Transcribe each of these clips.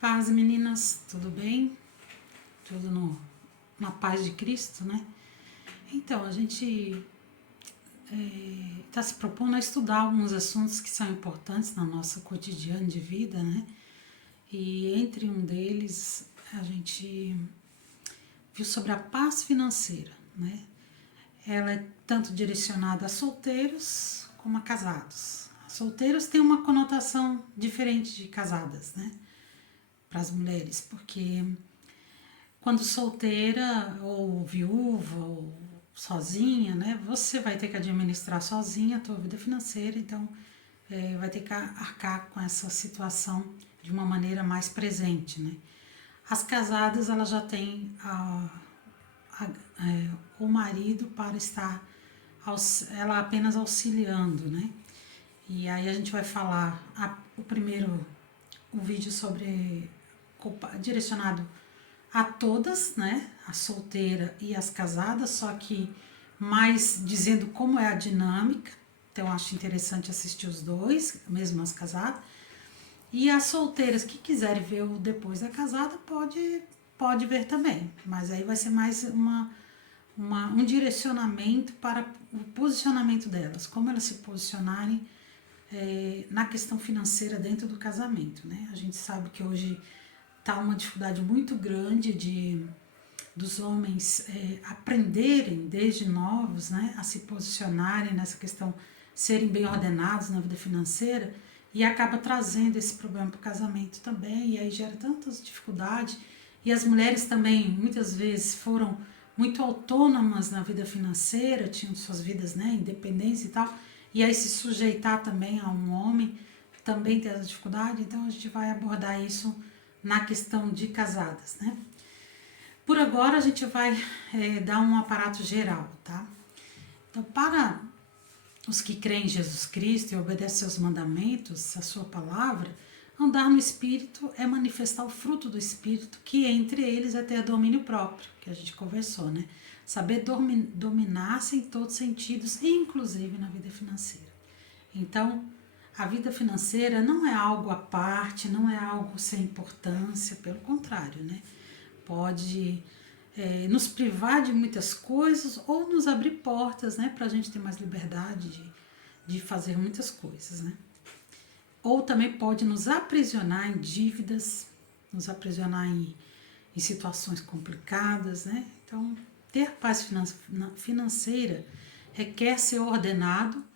Paz, meninas, tudo bem? Tudo na paz de Cristo, né? Então, a gente está se propondo a estudar alguns assuntos que são importantes na nossa cotidiano de vida, né? E entre um deles, a gente viu sobre a paz financeira, né? Ela é tanto direcionada a solteiros como a casados. Solteiros tem uma conotação diferente de casadas, né? Para as mulheres, porque quando solteira ou viúva ou sozinha, né, você vai ter que administrar sozinha a tua vida financeira, então vai ter que arcar com essa situação de uma maneira mais presente, né. As casadas, elas já têm o marido para estar, ela apenas auxiliando, né. E aí a gente vai falar o vídeo sobre direcionado a todas, né, a solteira e as casadas, só que mais dizendo como é a dinâmica, então eu acho interessante assistir os dois, mesmo as casadas, e as solteiras que quiserem ver o depois da casada, pode ver também, mas aí vai ser mais um direcionamento para o posicionamento delas, como elas se posicionarem na questão financeira dentro do casamento, né, a gente sabe que hoje tá uma dificuldade muito grande dos homens aprenderem desde novos, né, a se posicionarem nessa questão, serem bem ordenados na vida financeira, e acaba trazendo esse problema para o casamento também, e aí gera tantas dificuldades, e as mulheres também muitas vezes foram muito autônomas na vida financeira, tinham suas vidas, né, independência e tal, e aí se sujeitar também a um homem também tem essa dificuldade, então a gente vai abordar isso na questão de casadas, né? Por agora a gente vai dar um aparato geral, tá? Então, para os que creem em Jesus Cristo e obedecem seus mandamentos, a sua palavra, andar no Espírito é manifestar o fruto do Espírito, que entre eles é ter domínio próprio, que a gente conversou, né? Saber dominar-se em todos os sentidos, inclusive na vida financeira. Então, a vida financeira não é algo à parte, não é algo sem importância, pelo contrário, né? Pode nos privar de muitas coisas ou nos abrir portas, né? Para a gente ter mais liberdade de fazer muitas coisas, né? Ou também pode nos aprisionar em dívidas, nos aprisionar em situações complicadas, né? Então, ter paz financeira requer ser ordenado,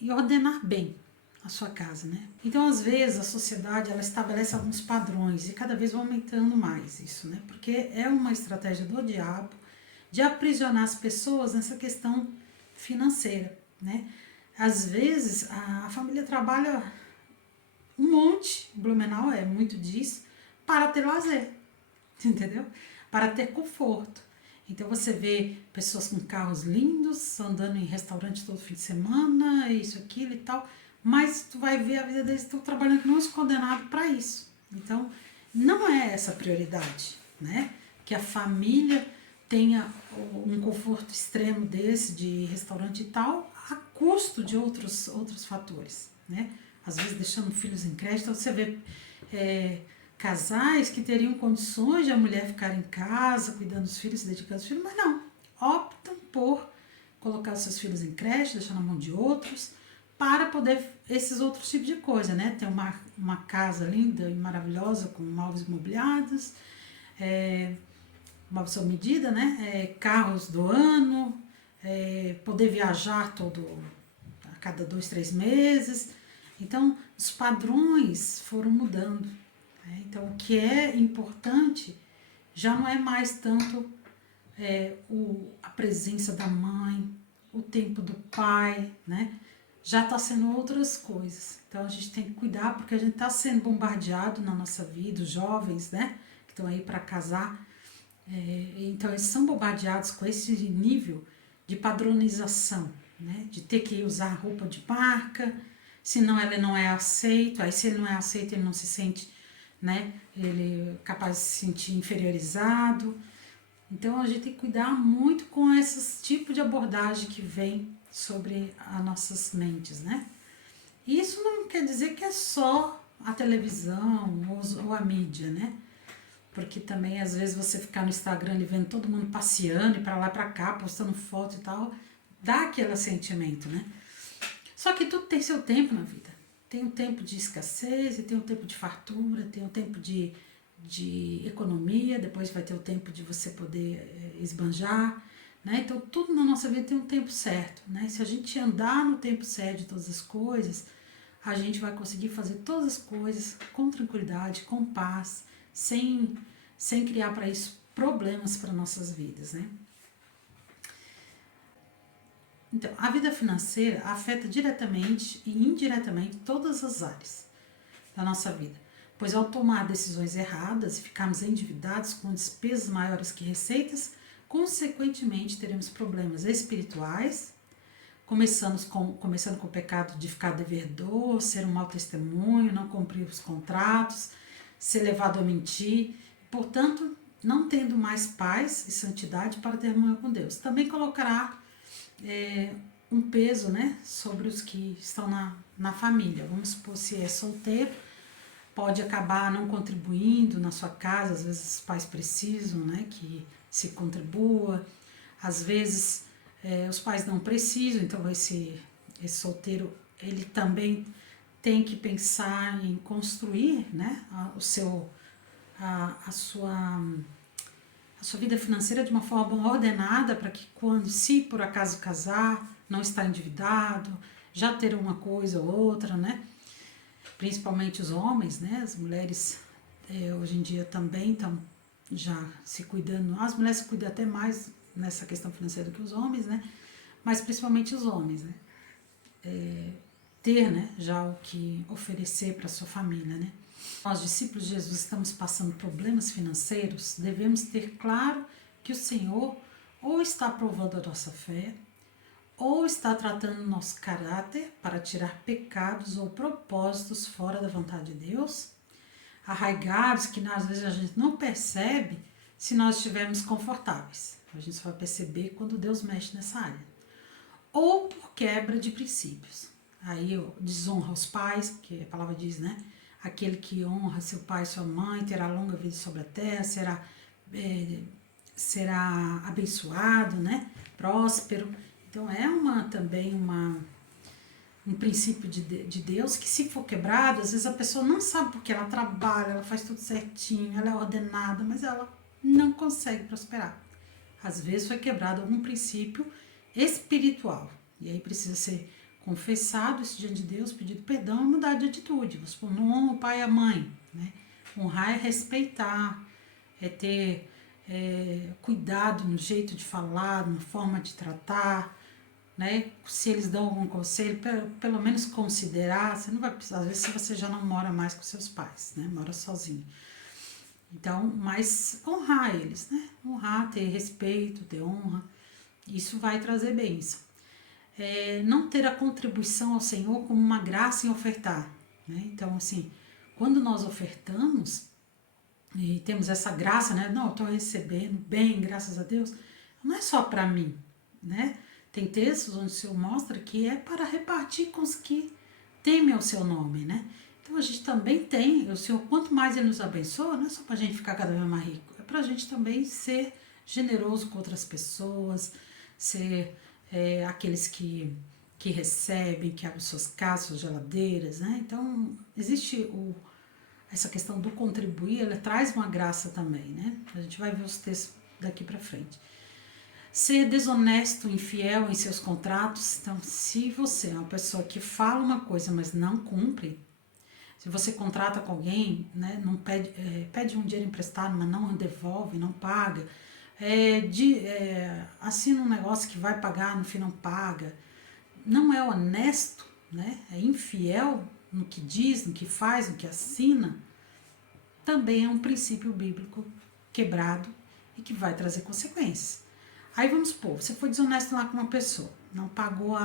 e ordenar bem a sua casa, né? Então, às vezes, a sociedade, ela estabelece alguns padrões e cada vez vai aumentando mais isso, né? Porque é uma estratégia do diabo de aprisionar as pessoas nessa questão financeira, né? Às vezes, a família trabalha um monte, Blumenau é muito disso, para ter lazer, entendeu? Para ter conforto. Então você vê pessoas com carros lindos, andando em restaurante todo fim de semana, isso, aquilo e tal, mas tu vai ver a vida deles, estão trabalhando que não é condenado para isso. Então, não é essa a prioridade, né? Que a família tenha um conforto extremo desse, de restaurante e tal, a custo de outros fatores, né? Às vezes deixando filhos em crédito, então você vê casais que teriam condições de a mulher ficar em casa, cuidando dos filhos, se dedicando aos filhos, mas não, optam por colocar os seus filhos em creche, deixar na mão de outros, para poder esses outros tipos de coisa, né? Ter uma casa linda e maravilhosa, com móveis mobiliados, uma sob medida, né? Carros do ano, poder viajar a cada 2, 3 meses. Então, os padrões foram mudando. Então, o que é importante já não é mais tanto a presença da mãe, o tempo do pai, né? Já está sendo outras coisas. Então, a gente tem que cuidar, porque a gente está sendo bombardeado na nossa vida, os jovens, né? Que estão aí para casar. Então, eles são bombardeados com esse nível de padronização, né? De ter que usar roupa de marca, senão ele não é aceito. Aí, se ele não é aceito, ele não se sente, né? Ele é capaz de se sentir inferiorizado. Então, a gente tem que cuidar muito com esses tipos de abordagem que vem sobre as nossas mentes, né? Isso não quer dizer que é só a televisão ou a mídia, né? Porque também às vezes você ficar no Instagram ali vendo todo mundo passeando e pra lá e pra cá, postando foto e tal, dá aquele sentimento, né? Só que tudo tem seu tempo na vida. Tem um tempo de escassez, e tem um tempo de fartura, tem um tempo de economia, depois vai ter o tempo de você poder esbanjar, né? Então tudo na nossa vida tem um tempo certo, né? Se a gente andar no tempo certo de todas as coisas, a gente vai conseguir fazer todas as coisas com tranquilidade, com paz, sem criar para isso problemas para nossas vidas, né? Então, a vida financeira afeta diretamente e indiretamente todas as áreas da nossa vida, pois ao tomar decisões erradas e ficarmos endividados com despesas maiores que receitas, consequentemente teremos problemas espirituais, começando com o pecado de ficar devedor, ser um mau testemunho, não cumprir os contratos, ser levado a mentir, portanto, não tendo mais paz e santidade para ter harmonia com Deus. Também colocará um peso, né, sobre os que estão na família. Vamos supor, se é solteiro, pode acabar não contribuindo na sua casa, às vezes os pais precisam, né, que se contribua, às vezes os pais não precisam, então esse solteiro, ele também tem que pensar em construir, né, a sua vida financeira de uma forma ordenada para que quando, se por acaso casar, não está endividado, já ter uma coisa ou outra, né? Principalmente os homens, né? As mulheres hoje em dia também estão já se cuidando, as mulheres se cuidam até mais nessa questão financeira do que os homens, né? Mas principalmente os homens, né? Ter, né, já o que oferecer para sua família, né? Nós, discípulos de Jesus, estamos passando problemas financeiros, devemos ter claro que o Senhor ou está provando a nossa fé, ou está tratando o nosso caráter para tirar pecados ou propósitos fora da vontade de Deus, arraigados que às vezes a gente não percebe se nós estivermos confortáveis. A gente só vai perceber quando Deus mexe nessa área. Ou por quebra de princípios. Aí desonra os pais, que a palavra diz, né? Aquele que honra seu pai e sua mãe terá longa vida sobre a terra, será abençoado, né? Próspero. Então é também um princípio de Deus que, se for quebrado, às vezes a pessoa não sabe porque ela trabalha, ela faz tudo certinho, ela é ordenada, mas ela não consegue prosperar. Às vezes foi quebrado algum princípio espiritual, e aí precisa ser confessado isso diante de Deus, pedido perdão e mudar de atitude. Você não honra o pai e a mãe, né? Honrar é respeitar, é ter cuidado no jeito de falar, na forma de tratar, né? Se eles dão algum conselho, pelo menos considerar. Você não vai precisar, às vezes você já não mora mais com seus pais, né? Mora sozinho. Então, mas honrar eles, né? Honrar, ter respeito, ter honra, isso vai trazer bênção. Não ter a contribuição ao Senhor como uma graça em ofertar, né? Então, assim, quando nós ofertamos e temos essa graça, né? Não, eu estou recebendo bem, graças a Deus, não é só para mim, né? Tem textos onde o Senhor mostra que é para repartir com os que temem ao seu nome, né? Então a gente também tem, o Senhor, quanto mais Ele nos abençoa, não é só para a gente ficar cada vez mais rico, é para a gente também ser generoso com outras pessoas, ser aqueles que recebem, que abrem suas casas, suas geladeiras, né? Então existe essa questão do contribuir, ela traz uma graça também, né? A gente vai ver os textos daqui para frente. Ser desonesto, infiel em seus contratos. Então, se você é uma pessoa que fala uma coisa, mas não cumpre, se você contrata com alguém, né, não pede um dinheiro emprestado, mas não devolve, não paga, assina um negócio que vai pagar, no fim não paga, não é honesto, né, é infiel no que diz, no que faz, no que assina, também é um princípio bíblico quebrado e que vai trazer consequências. Aí vamos supor, você foi desonesto lá com uma pessoa, não pagou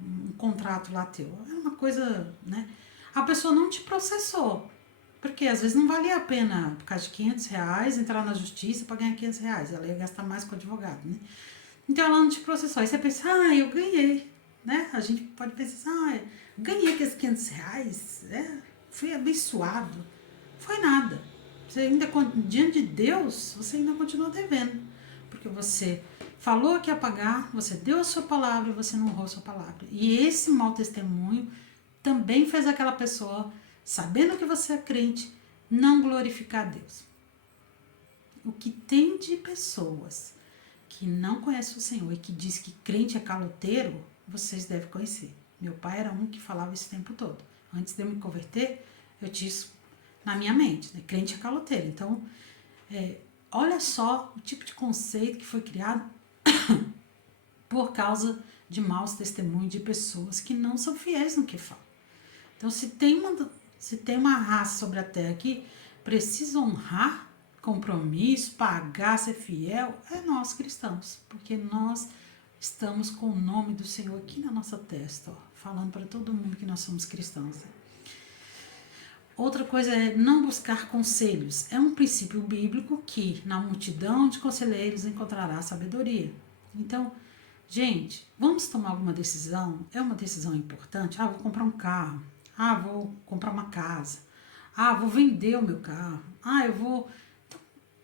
um contrato lá teu, é uma coisa, né? A pessoa não te processou, porque às vezes não valia a pena, por causa de R$ 500, entrar na justiça para ganhar R$ 500, ela ia gastar mais com o advogado, né? Então ela não te processou, aí você pensa, eu ganhei, né? A gente pode pensar, ganhei aqueles R$ 500, fui abençoado. Foi nada. Você ainda, diante de Deus, você ainda continua devendo. Porque você falou que ia pagar, você deu a sua palavra e você não honrou a sua palavra. E esse mau testemunho também fez aquela pessoa, sabendo que você é crente, não glorificar a Deus. O que tem de pessoas que não conhecem o Senhor e que diz que crente é caloteiro, vocês devem conhecer. Meu pai era um que falava isso o tempo todo. Antes de eu me converter, eu tinha isso na minha mente, né? Crente é caloteiro. Então, olha só o tipo de conceito que foi criado por causa de maus testemunhos de pessoas que não são fiéis no que falam. Então, se tem uma raça sobre a terra que precisa honrar compromisso, pagar, ser fiel, é nós cristãos, porque nós estamos com o nome do Senhor aqui na nossa testa, ó, falando para todo mundo que nós somos cristãos. Outra coisa é não buscar conselhos. É um princípio bíblico que na multidão de conselheiros encontrará sabedoria. Então, gente, vamos tomar alguma decisão? É uma decisão importante? Vou comprar um carro. Vou comprar uma casa. Vou vender o meu carro. Eu vou...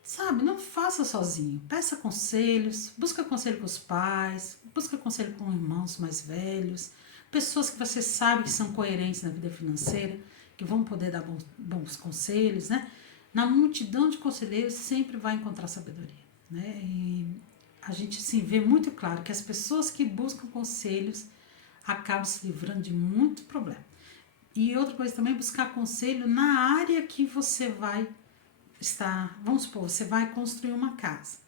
Sabe, não faça sozinho. Peça conselhos, busca conselho com os pais, busca conselho com irmãos mais velhos, pessoas que você sabe que são coerentes na vida financeira, que vão poder dar bons conselhos, né? Na multidão de conselheiros sempre vai encontrar sabedoria, né? E a gente assim, vê muito claro que as pessoas que buscam conselhos acabam se livrando de muito problema. E outra coisa também, buscar conselho na área que você vai estar, vamos supor, você vai construir uma casa.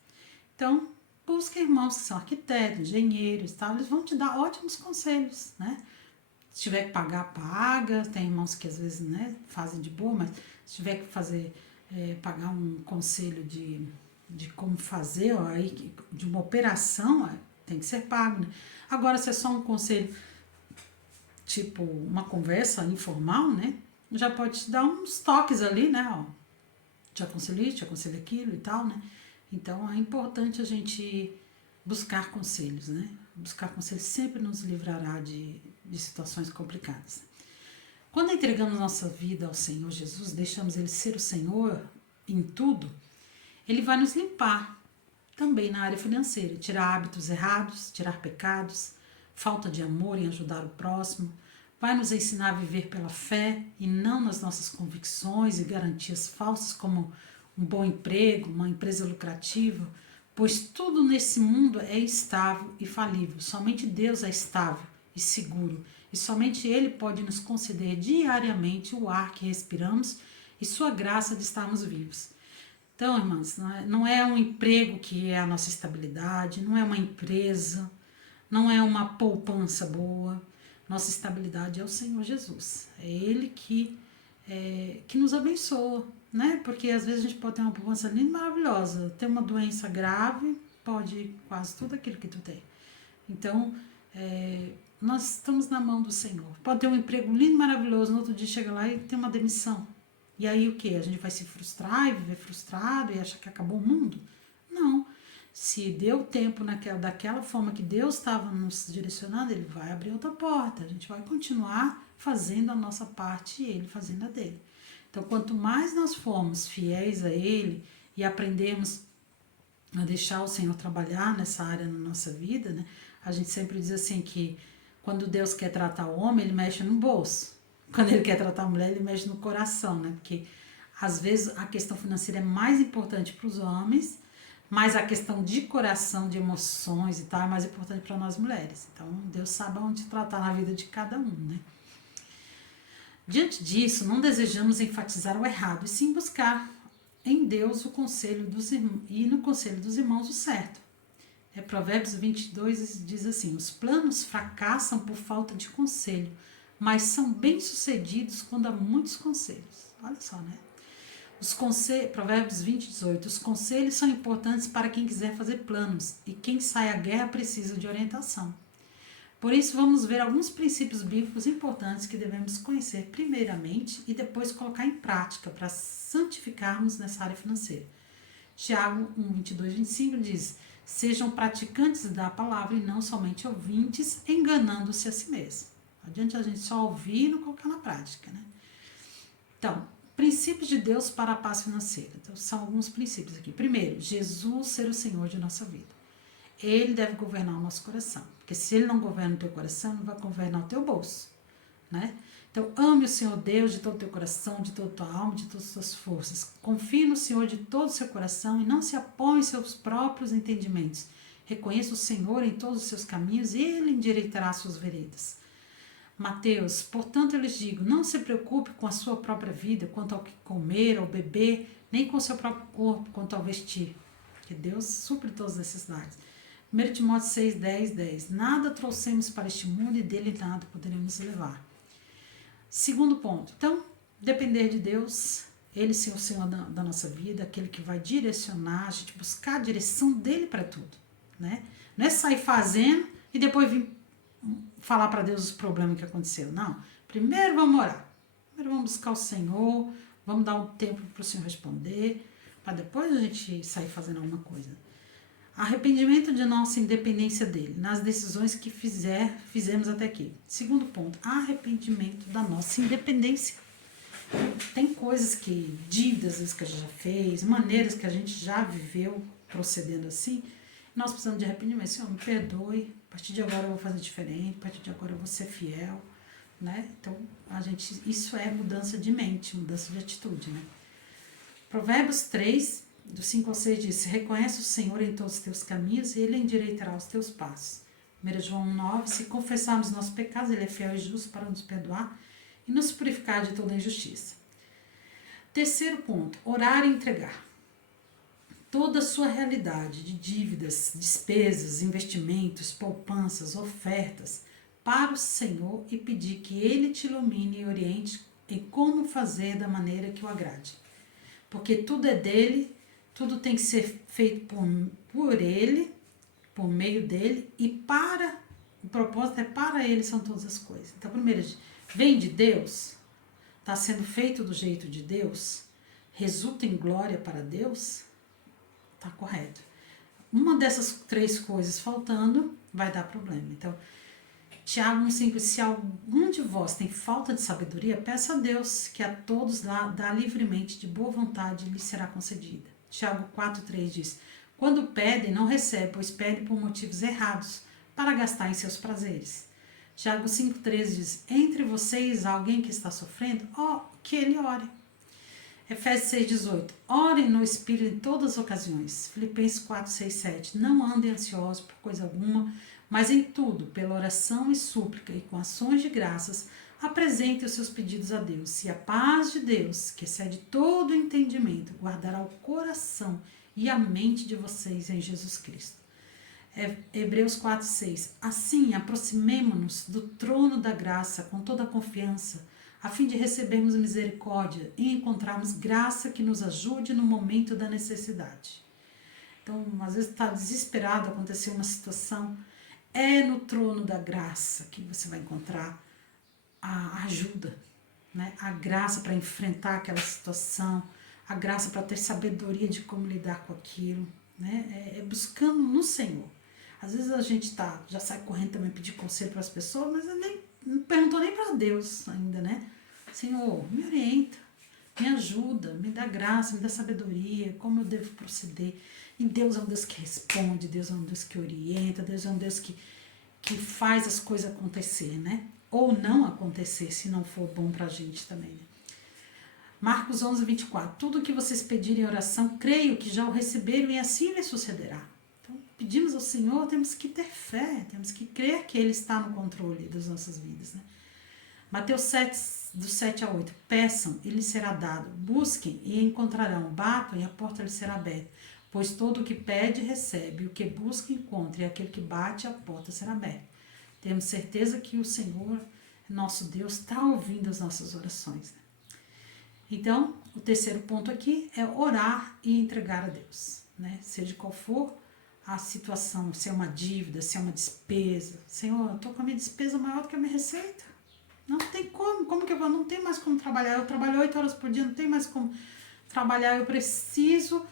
Então, busca irmãos que são arquitetos, engenheiros, tal, eles vão te dar ótimos conselhos, né? Se tiver que pagar, paga. Tem irmãos que às vezes, né, fazem de boa, mas se tiver que fazer, pagar um conselho de como fazer, ó, aí, de uma operação, tem que ser pago, né? Agora, se é só um conselho, tipo uma conversa informal, né, já pode te dar uns toques ali, né, ó, te aconselho aquilo e tal, né? Então, é importante a gente buscar conselhos, né? Buscar conselhos sempre nos livrará de situações complicadas. Quando entregamos nossa vida ao Senhor Jesus, deixamos Ele ser o Senhor em tudo, Ele vai nos limpar também na área financeira, tirar hábitos errados, tirar pecados, falta de amor em ajudar o próximo, vai nos ensinar a viver pela fé e não nas nossas convicções e garantias falsas como um bom emprego, uma empresa lucrativa, pois tudo nesse mundo é instável e falível. Somente Deus é estável e seguro e somente Ele pode nos conceder diariamente o ar que respiramos e sua graça de estarmos vivos. Então, irmãs, não é um emprego que é a nossa estabilidade, não é uma empresa, não é uma poupança boa. Nossa estabilidade é o Senhor Jesus. É Ele que nos abençoa, né? Porque às vezes a gente pode ter uma poupança linda e maravilhosa, ter uma doença grave, pode ir quase tudo aquilo que tu tem. Então, nós estamos na mão do Senhor. Pode ter um emprego lindo e maravilhoso, no outro dia chega lá e tem uma demissão. E aí o que? A gente vai se frustrar e viver frustrado e achar que acabou o mundo? Não. Se deu tempo daquela forma que Deus estava nos direcionando, Ele vai abrir outra porta. A gente vai continuar fazendo a nossa parte e Ele fazendo a dele. Então, quanto mais nós formos fiéis a Ele e aprendermos a deixar o Senhor trabalhar nessa área na nossa vida, né? A gente sempre diz assim que quando Deus quer tratar o homem, Ele mexe no bolso. Quando Ele quer tratar a mulher, Ele mexe no coração, né? Porque às vezes a questão financeira é mais importante para os homens, mas a questão de coração, de emoções e tal, é mais importante para nós mulheres. Então, Deus sabe onde tratar na vida de cada um, né? Diante disso, não desejamos enfatizar o errado, e sim buscar em Deus o conselho e no conselho dos irmãos o certo. Provérbios 22 diz assim: os planos fracassam por falta de conselho, mas são bem-sucedidos quando há muitos conselhos. Olha só, né? Provérbios 20, 18. Os conselhos são importantes para quem quiser fazer planos, e quem sai à guerra precisa de orientação. Por isso, vamos ver alguns princípios bíblicos importantes que devemos conhecer primeiramente e depois colocar em prática para santificarmos nessa área financeira. Tiago 1, 22, 25 diz: sejam praticantes da palavra e não somente ouvintes, enganando-se a si mesmos. Não adianta a gente só ouvir e não colocar na prática, né? Então, princípios de Deus para a paz financeira. Então, são alguns princípios aqui. Primeiro, Jesus ser o Senhor de nossa vida. Ele deve governar o nosso coração. Porque se ele não governa o teu coração, ele vai governar o teu bolso, né? Então, ame o Senhor Deus de todo o teu coração, de toda a tua alma, de todas as tuas forças. Confie no Senhor de todo o seu coração e não se apoie em seus próprios entendimentos. Reconheça o Senhor em todos os seus caminhos e ele endireitará as suas veredas. Mateus, portanto, eu lhes digo, não se preocupe com a sua própria vida, quanto ao que comer ou beber, nem com o seu próprio corpo, quanto ao vestir. Que Deus supre todas as necessidades. 1 Timóteo 6, 10. Nada trouxemos para este mundo e dele nada poderemos levar. Segundo ponto, então, depender de Deus, ele ser o Senhor da nossa vida, aquele que vai direcionar, a gente buscar a direção dele para tudo, né? Não é sair fazendo e depois vir falar para Deus os problemas que aconteceu, não. Primeiro vamos orar, primeiro vamos buscar o Senhor, vamos dar um tempo para o Senhor responder, para depois a gente sair fazendo alguma coisa. Arrependimento de nossa independência dele, nas decisões que fizemos até aqui. Segundo ponto, arrependimento da nossa independência. Tem coisas que, dívidas às vezes que a gente já fez, maneiras que a gente já viveu procedendo assim, nós precisamos de arrependimento. Senhor, me perdoe, a partir de agora eu vou fazer diferente, a partir de agora eu vou ser fiel, né? Então, isso é mudança de mente, mudança de atitude, né? Provérbios 3, do 5 ao 6 diz, reconhece o Senhor em todos os teus caminhos e ele endireitará os teus passos. 1 João 9, se confessarmos nossos pecados, ele é fiel e justo para nos perdoar e nos purificar de toda injustiça. Terceiro ponto, orar e entregar. Toda a sua realidade de dívidas, despesas, investimentos, poupanças, ofertas para o Senhor e pedir que ele te ilumine e oriente em como fazer da maneira que o agrade. Porque tudo é dele, tudo tem que ser feito por ele, por meio dele, e o propósito é para ele, são todas as coisas. Então, primeiro, vem de Deus, está sendo feito do jeito de Deus, resulta em glória para Deus, está correto. Uma dessas três coisas faltando, vai dar problema. Então, Tiago 1,5, se algum de vós tem falta de sabedoria, peça a Deus, que a todos dá livremente, de boa vontade, lhe será concedida. Tiago 4,3 diz, quando pedem, não recebem, pois pedem por motivos errados, para gastar em seus prazeres. Tiago 5,13 diz, entre vocês há alguém que está sofrendo, que ele ore. Efésios 6,18, orem no Espírito em todas as ocasiões. Filipenses 4,6,7, não andem ansiosos por coisa alguma, mas em tudo, pela oração e súplica e com ações de graças, apresentem os seus pedidos a Deus. E a paz de Deus, que excede todo o entendimento, guardará o coração e a mente de vocês em Jesus Cristo. Hebreus 4,6, assim aproximemo-nos do trono da graça com toda a confiança, a fim de recebermos misericórdia e encontrarmos graça que nos ajude no momento da necessidade. Então, às vezes está desesperado, aconteceu uma situação, é no trono da graça que você vai encontrar a ajuda, né? A graça para enfrentar aquela situação, a graça para ter sabedoria de como lidar com aquilo, né? É buscando no Senhor. Às vezes a gente já sai correndo também pedir conselho para as pessoas, mas não perguntou nem para Deus ainda, né? Senhor, me orienta, me ajuda, me dá graça, me dá sabedoria, como eu devo proceder. E Deus é um Deus que responde, Deus é um Deus que orienta, Deus é um Deus que faz as coisas acontecer, né? Ou não acontecer, se não for bom pra gente também, né? Marcos 11:24, tudo o que vocês pedirem em oração, creio que já o receberam e assim lhes sucederá. Então, pedimos ao Senhor, temos que ter fé, temos que crer que Ele está no controle das nossas vidas, né? Mateus 7, do 7 a 8, peçam e lhes será dado, busquem e encontrarão, batam e a porta lhes será aberta. Pois todo o que pede, recebe, o que busca, encontra, e aquele que bate, a porta será aberta. Temos certeza que o Senhor, nosso Deus, está ouvindo as nossas orações. Né? Então, o terceiro ponto aqui é orar e entregar a Deus. Né? Seja qual for a situação, se é uma dívida, se é uma despesa. Senhor, eu estou com a minha despesa maior do que a minha receita. Não tem como que eu vou? Não tem mais como trabalhar. Eu trabalho 8 horas por dia, não tem mais como trabalhar. Eu preciso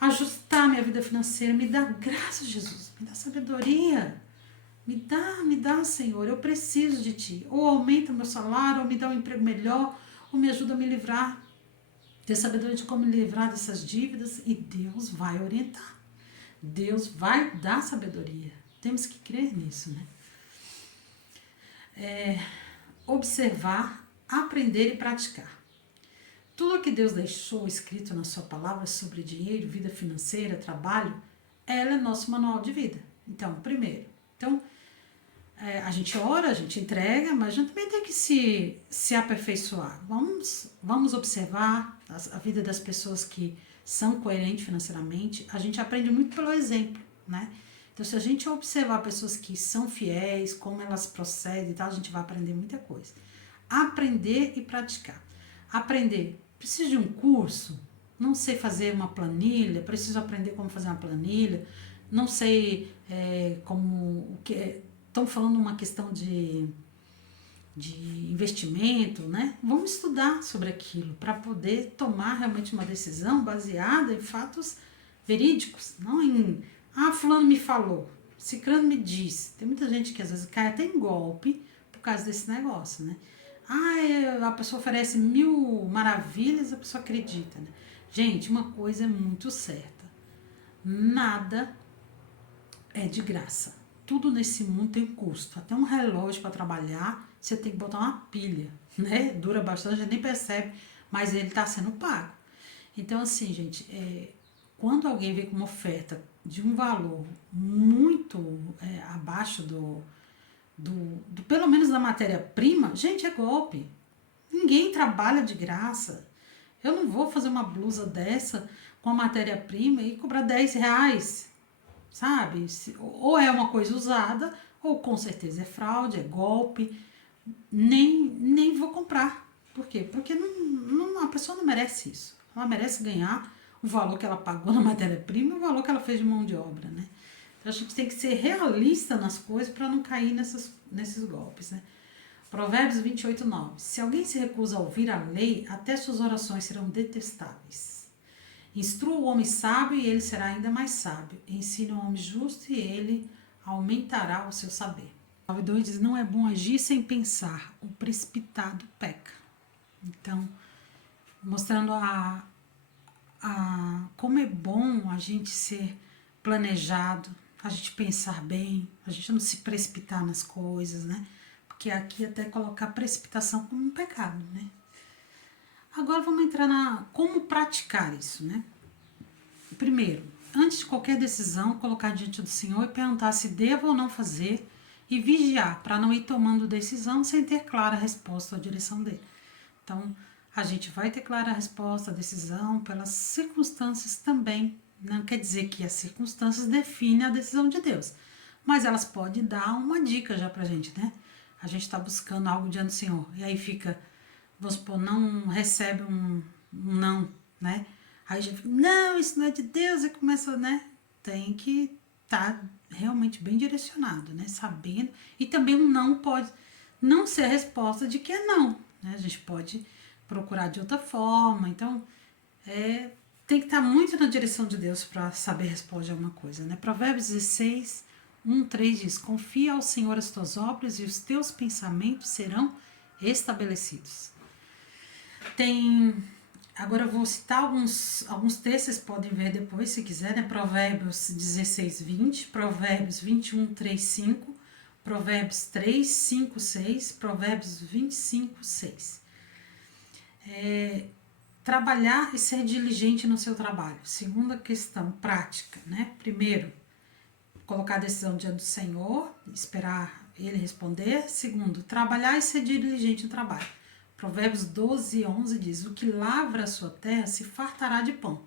ajustar minha vida financeira, me dá graça, Jesus, me dá sabedoria, me dá, Senhor, eu preciso de Ti, ou aumenta meu salário, ou me dá um emprego melhor, ou me ajuda a me livrar, ter sabedoria de como me livrar dessas dívidas, e Deus vai orientar. Deus vai dar sabedoria. Temos que crer nisso, né? Observar, aprender e praticar. Tudo o que Deus deixou escrito na sua palavra sobre dinheiro, vida financeira, trabalho, ela é nosso manual de vida. Então, primeiro, a gente ora, a gente entrega, mas a gente também tem que se aperfeiçoar. Vamos observar a vida das pessoas que são coerentes financeiramente. A gente aprende muito pelo exemplo, né? Então, se a gente observar pessoas que são fiéis, como elas procedem e tal, a gente vai aprender muita coisa. Aprender e praticar. Aprender. Preciso de um curso? Não sei fazer uma planilha, preciso aprender como fazer uma planilha, não sei como... Estão falando uma questão de investimento, né? Vamos estudar sobre aquilo para poder tomar realmente uma decisão baseada em fatos verídicos, não em fulano me falou, ciclano me disse. Tem muita gente que às vezes cai até em golpe por causa desse negócio, né? A pessoa oferece 1000 maravilhas, a pessoa acredita, né? Gente, uma coisa é muito certa, nada é de graça. Tudo nesse mundo tem custo. Até um relógio para trabalhar, você tem que botar uma pilha, né? Dura bastante, a gente nem percebe, mas ele está sendo pago. Então, assim, gente, quando alguém vem com uma oferta de um valor muito abaixo do pelo menos da matéria-prima, gente, é golpe. Ninguém trabalha de graça. Eu não vou fazer uma blusa dessa com a matéria-prima e cobrar 10 reais. Sabe? Ou é uma coisa usada, ou com certeza é fraude, é golpe. Nem vou comprar. Por quê? Porque a pessoa não merece isso. Ela merece ganhar o valor que ela pagou na matéria-prima e o valor que ela fez de mão de obra, né? Então a gente tem que ser realista nas coisas para não cair nesses golpes, né? Provérbios 28, 9. Se alguém se recusa a ouvir a lei, até suas orações serão detestáveis. Instrua o homem sábio e ele será ainda mais sábio. Ensine o homem justo e ele aumentará o seu saber. 9:2 diz, não é bom agir sem pensar, o precipitado peca. Então, mostrando como é bom a gente ser planejado, a gente pensar bem, a gente não se precipitar nas coisas, né? Porque aqui até colocar precipitação como um pecado, né? Agora vamos entrar como praticar isso, né? Primeiro, antes de qualquer decisão, colocar diante do Senhor e perguntar se devo ou não fazer e vigiar para não ir tomando decisão sem ter clara a resposta ou a direção dele. Então, a gente vai ter clara a resposta, a decisão, pelas circunstâncias também. Não quer dizer que as circunstâncias definem a decisão de Deus, mas elas podem dar uma dica já pra gente, né? A gente está buscando algo diante do Senhor e aí fica, vamos supor, não recebe um não, né? Aí já fica, não, isso não é de Deus, e começa, né? Tem que estar realmente bem direcionado, né? Sabendo. E também um não pode não ser a resposta de que é não, né? A gente pode procurar de outra forma. Então, tem que estar muito na direção de Deus para saber responder a alguma coisa, né? Provérbios 16, 1:3 diz, confia ao Senhor as tuas obras e os teus pensamentos serão estabelecidos. Agora eu vou citar alguns textos, vocês podem ver depois se quiser, né? Provérbios 16, 20, Provérbios 21, 3, 5, Provérbios 3, 5, 6, Provérbios 25, 6. Trabalhar e ser diligente no seu trabalho. Segunda questão, prática, né? Primeiro, colocar a decisão diante do Senhor, esperar ele responder. Segundo, trabalhar e ser diligente no trabalho. Provérbios 12, 11 diz, o que lavra a sua terra se fartará de pão,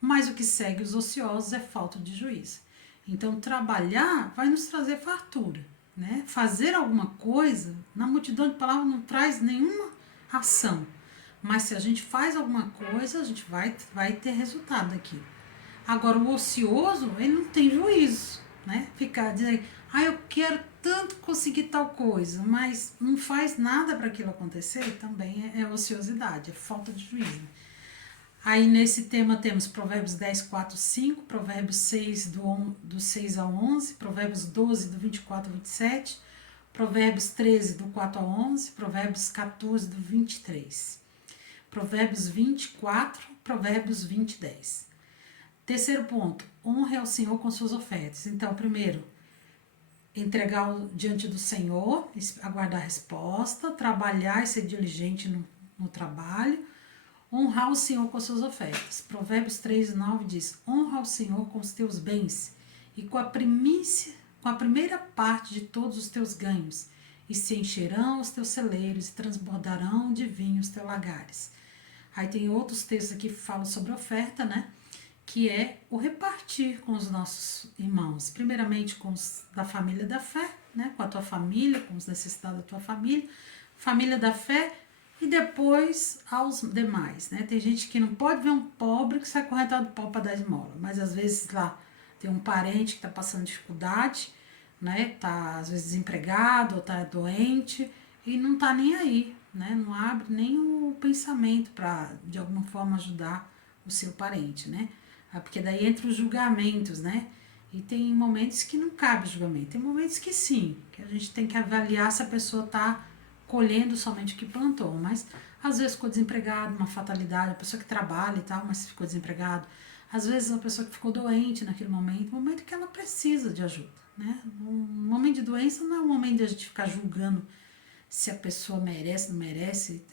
mas o que segue os ociosos é falta de juízo. Então, trabalhar vai nos trazer fartura, né? Fazer alguma coisa, na multidão de palavras não traz nenhuma ação, mas se a gente faz alguma coisa, a gente vai ter resultado aqui. Agora, o ocioso, ele não tem juízo, né? Ficar dizendo, eu quero tanto conseguir tal coisa, mas não faz nada para aquilo acontecer, também é ociosidade, é falta de juízo. Aí, nesse tema, temos Provérbios 10, 4, 5, Provérbios 6, do 6 ao 11, Provérbios 12, do 24 ao 27, Provérbios 13, do 4 ao 11, Provérbios 14, do 23. Provérbios 24, Provérbios 20, 10. Terceiro ponto, honre ao Senhor com suas ofertas. Então, primeiro, entregar diante do Senhor, aguardar a resposta, trabalhar e ser diligente no trabalho, honrar o Senhor com suas ofertas. Provérbios 3, 9 diz, honra ao Senhor com os teus bens e com a primeira parte de todos os teus ganhos, e se encherão os teus celeiros e transbordarão de vinho os teus lagares. Aí tem outros textos aqui que falam sobre oferta, né? Que é o repartir com os nossos irmãos. Primeiramente com os da família da fé, né? Com a tua família, com os necessitados da tua família da fé, e depois aos demais, né? Tem gente que não pode ver um pobre que sai correntado do pau para dar esmola, mas às vezes lá tem um parente que está passando dificuldade, né? Tá às vezes desempregado ou tá doente e não tá nem aí, né? Não abre nem o pensamento para de alguma forma ajudar o seu parente, né? Porque daí entra os julgamentos, né? E tem momentos que não cabe julgamento, tem momentos que sim, que a gente tem que avaliar se a pessoa tá colhendo somente o que plantou, mas às vezes ficou desempregado, uma fatalidade, a pessoa que trabalha e tal, mas ficou desempregado. Às vezes uma pessoa que ficou doente naquele momento que ela precisa de ajuda, né? Um momento de doença não é um momento de a gente ficar julgando se a pessoa merece, não merece,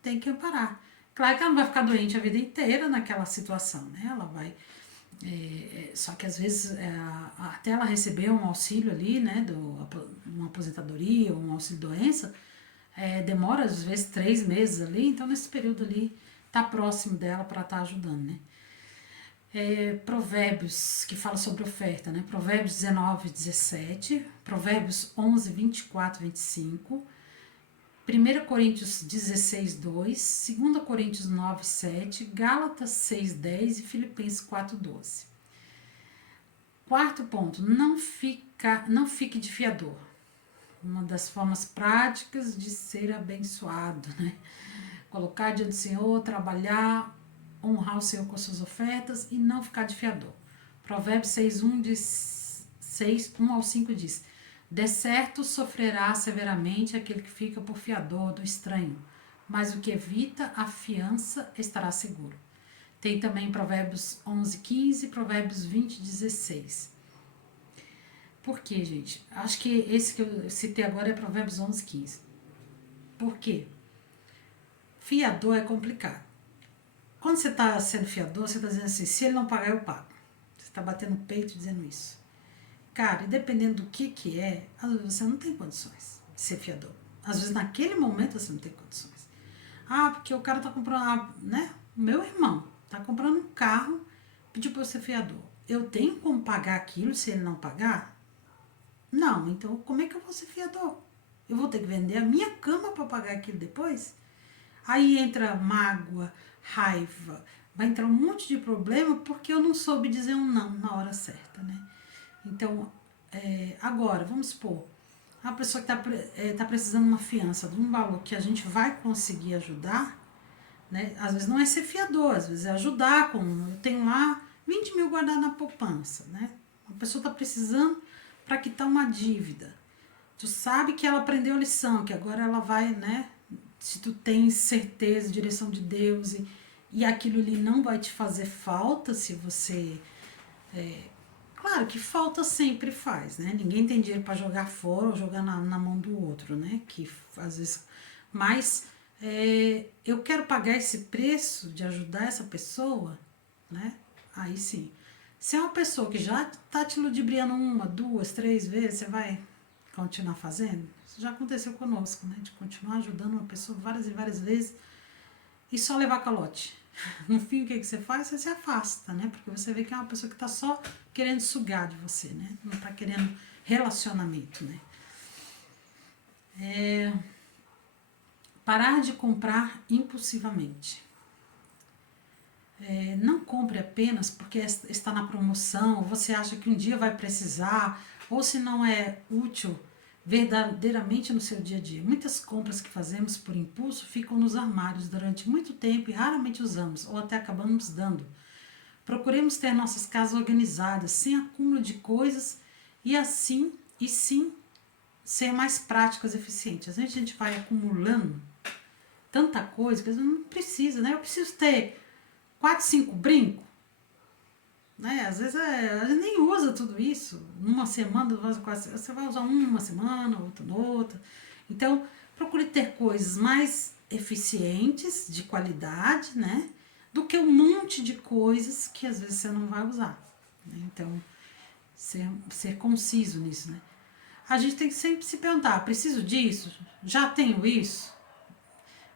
tem que amparar. Claro que ela não vai ficar doente a vida inteira naquela situação, né? Ela vai... só que às vezes até ela receber um auxílio ali, né? Uma aposentadoria ou um auxílio-doença, demora às vezes 3 meses ali, então nesse período ali tá próximo dela para estar ajudando, né? Provérbios, que fala sobre oferta, né? Provérbios 19, 17, Provérbios 11, 24, 25, 1 Coríntios 16, 2, 2 Coríntios 9, 7, Gálatas 6, 10 e Filipenses 4, 12. Quarto ponto, não fique de fiador. Uma das formas práticas de ser abençoado, né? Colocar diante do Senhor, trabalhar, honrar o Senhor com suas ofertas e não ficar de fiador. Provérbios 6, 1, 1 ao 5 diz, de certo sofrerá severamente aquele que fica por fiador do estranho, mas o que evita a fiança estará seguro. Tem também Provérbios 11, 15 e Provérbios 20, 16. Por quê, gente? Acho que esse que eu citei agora é Provérbios 11, 15. Por quê? Fiador é complicado. Quando você está sendo fiador, você está dizendo assim, se ele não pagar, eu pago. Você está batendo no peito dizendo isso. Cara, e dependendo do que é, às vezes você não tem condições de ser fiador. Às vezes naquele momento você não tem condições. Porque o cara está comprando, né? O meu irmão está comprando um carro, pediu para eu ser fiador. Eu tenho como pagar aquilo se ele não pagar? Não, então como é que eu vou ser fiador? Eu vou ter que vender a minha cama para pagar aquilo depois? Aí entra mágoa, raiva, vai entrar um monte de problema porque eu não soube dizer um não na hora certa, né? Então, agora, vamos supor, a pessoa que tá precisando de uma fiança, de um valor que a gente vai conseguir ajudar, né? Às vezes não é ser fiador, às vezes é ajudar eu tenho lá 20 mil guardados na poupança, né? A pessoa está precisando para quitar uma dívida. Tu sabe que ela aprendeu a lição, que agora ela vai, né? Se tu tens certeza, direção de Deus e aquilo ali não vai te fazer falta se você... Claro que falta sempre faz, né? Ninguém tem dinheiro para jogar fora ou jogar na mão do outro, né? Que às vezes... Mas eu quero pagar esse preço de ajudar essa pessoa, né? Aí sim. Se é uma pessoa que já tá te ludibriando 1, 2, 3 vezes, você vai continuar fazendo? Isso já aconteceu conosco, né? De continuar ajudando uma pessoa várias e várias vezes e só levar calote. No fim, o que você faz? Você se afasta, né? Porque você vê que é uma pessoa que tá só querendo sugar de você, né? Não tá querendo relacionamento, né? Parar de comprar impulsivamente. Não compre apenas porque está na promoção, você acha que um dia vai precisar, ou se não é útil verdadeiramente no seu dia a dia. Muitas compras que fazemos por impulso ficam nos armários durante muito tempo e raramente usamos, ou até acabamos dando. Procuremos ter nossas casas organizadas, sem acúmulo de coisas, e assim, sim, ser mais práticas e eficientes. Às vezes a gente vai acumulando tanta coisa que às vezes não precisa, né? Eu preciso ter 4, 5 brincos, né? Às vezes a gente nem usa tudo isso. Numa semana você vai usar uma semana, outra noutra. Então, procure ter coisas mais eficientes, de qualidade, né? Do que um monte de coisas que às vezes você não vai usar. Né? Então, ser conciso nisso, né? A gente tem que sempre se perguntar, preciso disso? Já tenho isso?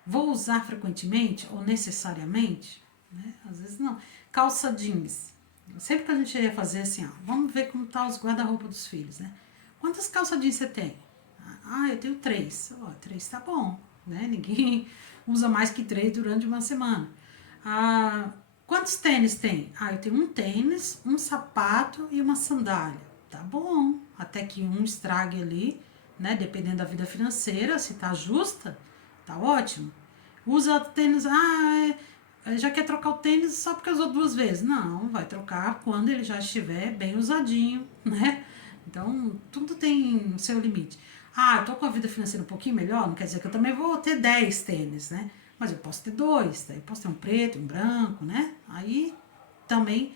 Vou usar frequentemente ou necessariamente? Né? Às vezes não. Calça jeans. Sempre que a gente ia fazer assim, ó, vamos ver como tá os guarda-roupa dos filhos, né? Quantas calças jeans você tem? Ah, eu tenho 3. Ó, 3 tá bom, né? Ninguém usa mais que 3 durante uma semana. Ah, quantos tênis tem? Ah, eu tenho um tênis, um sapato e uma sandália. Tá bom, até que um estrague ali, né? Dependendo da vida financeira, se tá justa, tá ótimo. Usa tênis, já quer trocar o tênis só porque usou 2 vezes. Não, vai trocar quando ele já estiver bem usadinho, né? Então, tudo tem o seu limite. Ah, eu tô com a vida financeira um pouquinho melhor, não quer dizer que eu também vou ter 10 tênis, né? Mas eu posso ter 2, daí eu posso ter um preto, um branco, né? Aí também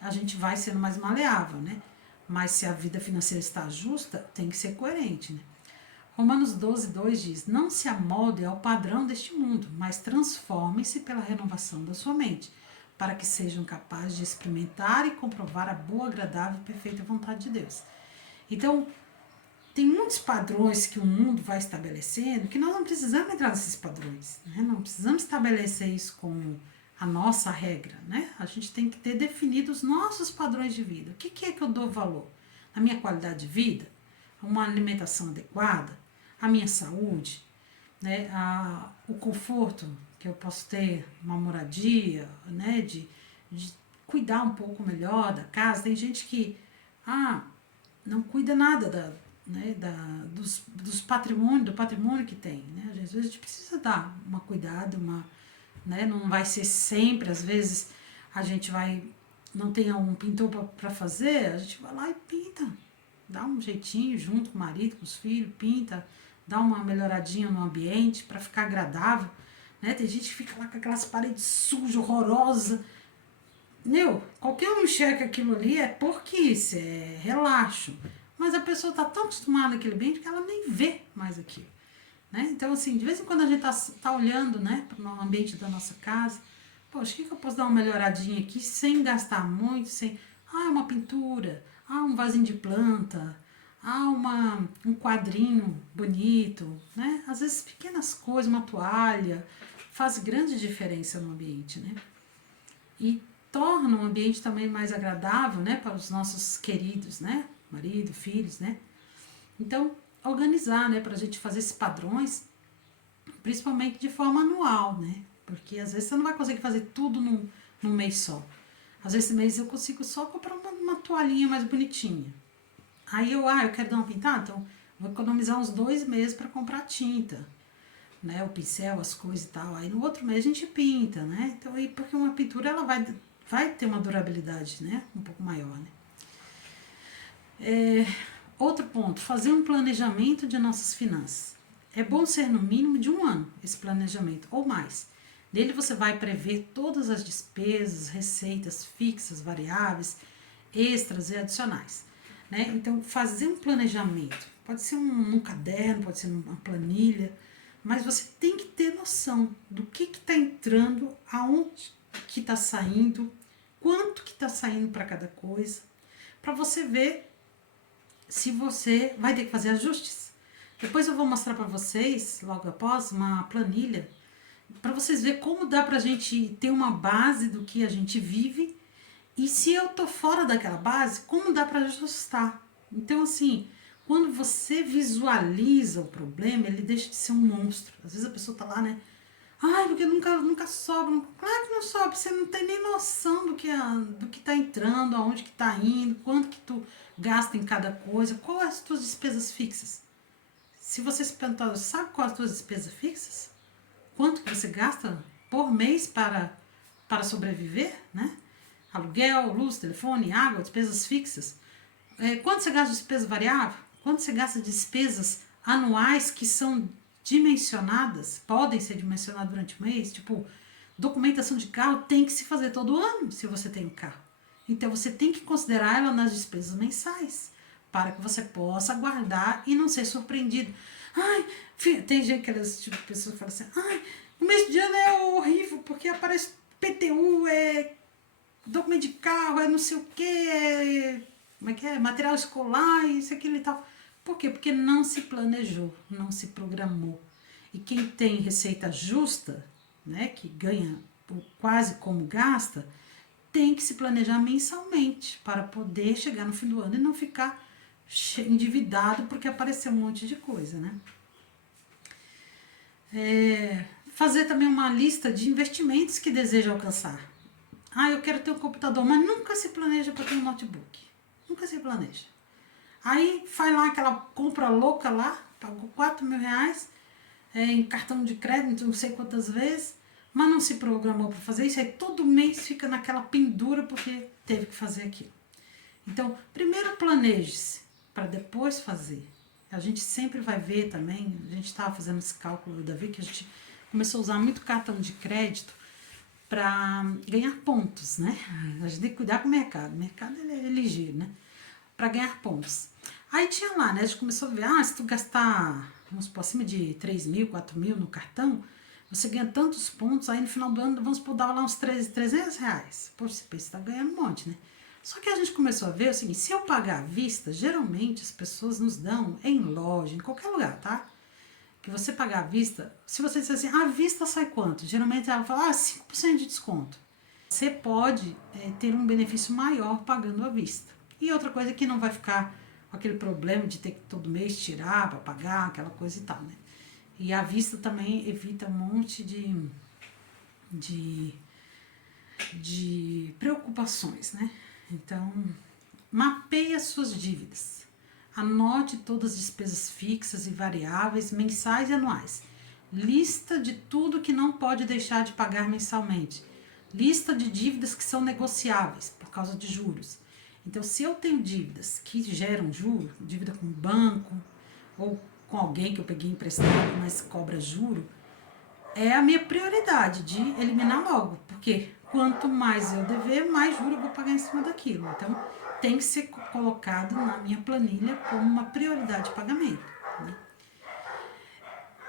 a gente vai sendo mais maleável, né? Mas se a vida financeira está justa, tem que ser coerente, né? Romanos 12, 2 diz: Não se amolde ao padrão deste mundo, mas transforme-se pela renovação da sua mente, para que sejam capazes de experimentar e comprovar a boa, agradável e perfeita vontade de Deus. Então, tem muitos padrões que o mundo vai estabelecendo que nós não precisamos entrar nesses padrões, né? Não precisamos estabelecer isso como a nossa regra, né? A gente tem que ter definido os nossos padrões de vida. O que é que eu dou valor? A minha qualidade de vida? Uma alimentação adequada? A minha saúde? Né? O conforto que eu posso ter, uma moradia, né? De cuidar um pouco melhor da casa. Tem gente que não cuida nada dos patrimônios, do patrimônio que tem, né? Às vezes a gente precisa dar uma cuidado, né? Não vai ser sempre, às vezes a gente não tem um pintor para fazer, a gente vai lá e pinta, dá um jeitinho junto com o marido, com os filhos, pinta, dá uma melhoradinha no ambiente para ficar agradável, né? Tem gente que fica lá com aquelas paredes sujas, horrorosas. Qualquer um enxerga aquilo ali é porquice, é relaxo. Mas a pessoa está tão acostumada àquele ambiente que ela nem vê mais aquilo. Né? Então, assim, de vez em quando a gente tá olhando, né, para o ambiente da nossa casa, poxa, o que eu posso dar uma melhoradinha aqui sem gastar muito, uma pintura, um vasinho de planta, um quadrinho bonito, né? Às vezes pequenas coisas, uma toalha, faz grande diferença no ambiente, né? E torna o ambiente também mais agradável, né, para os nossos queridos, né? Marido, filhos, né? Então, organizar, né, para a gente fazer esses padrões, principalmente de forma anual, né? Porque às vezes você não vai conseguir fazer tudo num mês só. Às vezes esse mês eu consigo só comprar uma toalhinha mais bonitinha. Aí eu quero dar uma pintada, então vou economizar uns 2 meses para comprar tinta, né? O pincel, as coisas e tal. Aí no outro mês a gente pinta, né? Então aí porque uma pintura ela vai ter uma durabilidade, né? Um pouco maior, né? Outro ponto, fazer um planejamento de nossas finanças. É bom ser no mínimo de 1 ano esse planejamento, ou mais. Nele você vai prever todas as despesas, receitas fixas, variáveis, extras e adicionais. Né? Então, fazer um planejamento, pode ser um caderno, pode ser uma planilha, mas você tem que ter noção do que está entrando, aonde que está saindo, quanto que está saindo para cada coisa, para você ver se você vai ter que fazer ajustes. Depois eu vou mostrar para vocês, logo após, uma planilha, para vocês verem como dá para a gente ter uma base do que a gente vive e se eu tô fora daquela base, como dá para ajustar. Então, assim, quando você visualiza o problema, ele deixa de ser um monstro. Às vezes a pessoa tá lá, né? Porque nunca sobe. Claro que não sobe, você não tem nem noção do que tá entrando, aonde que tá indo, quanto que tu gasta em cada coisa, quais as tuas despesas fixas. Se você se perguntar, sabe quais as tuas despesas fixas? Quanto que você gasta por mês para sobreviver, né? Aluguel, luz, telefone, água, despesas fixas. Quanto você gasta de despesa variável? Quanto você gasta de despesas anuais que são dimensionadas, podem ser dimensionadas durante o mês, tipo, documentação de carro tem que se fazer todo ano se você tem um carro. Então você tem que considerar ela nas despesas mensais, para que você possa guardar e não ser surpreendido. Ai, tem gente, aquelas tipo, pessoas que falam assim, ai, o mês de ano é horrível, porque aparece PTU, é documento de carro, é não sei o que, como é que é? Material escolar, isso, aquilo e tal. Por quê? Porque não se planejou, não se programou. E quem tem receita justa, né, que ganha quase como gasta, tem que se planejar mensalmente para poder chegar no fim do ano e não ficar endividado porque apareceu um monte de coisa, né? Fazer também uma lista de investimentos que deseja alcançar. Ah, eu quero ter um computador, mas nunca se planeja para ter um notebook. Nunca se planeja. Aí faz lá aquela compra louca lá, pagou 4 mil reais em cartão de crédito, não sei quantas vezes, mas não se programou para fazer isso, aí todo mês fica naquela pendura porque teve que fazer aquilo. Então, primeiro planeje-se para depois fazer. A gente sempre vai ver também, a gente estava fazendo esse cálculo, Davi, que a gente começou a usar muito cartão de crédito para ganhar pontos, né? A gente tem que cuidar com o mercado. O mercado ele é ligeiro, né? Para ganhar pontos. Aí tinha lá, né? A gente começou a ver, se tu gastar, vamos supor, acima de 3 mil, 4 mil no cartão, você ganha tantos pontos, aí no final do ano, vamos supor, dava lá uns 300 reais. Poxa, você está ganhando um monte, né? Só que a gente começou a ver o seguinte, se eu pagar à vista, geralmente as pessoas nos dão em loja, em qualquer lugar, tá? Que você pagar à vista, se você disser assim, à vista sai quanto? Geralmente ela fala, 5% de desconto. Você pode ter um benefício maior pagando à vista. E outra coisa é que não vai ficar com aquele problema de ter que todo mês tirar para pagar, aquela coisa e tal, né? E à vista também evita um monte de preocupações, né? Então, mapeie as suas dívidas. Anote todas as despesas fixas e variáveis, mensais e anuais. Lista de tudo que não pode deixar de pagar mensalmente. Lista de dívidas que são negociáveis por causa de juros. Então, se eu tenho dívidas que geram juros, dívida com o banco ou com alguém que eu peguei emprestado, mas cobra juro, é a minha prioridade de eliminar logo, porque quanto mais eu dever, mais juros eu vou pagar em cima daquilo. Então, tem que ser colocado na minha planilha como uma prioridade de pagamento, né?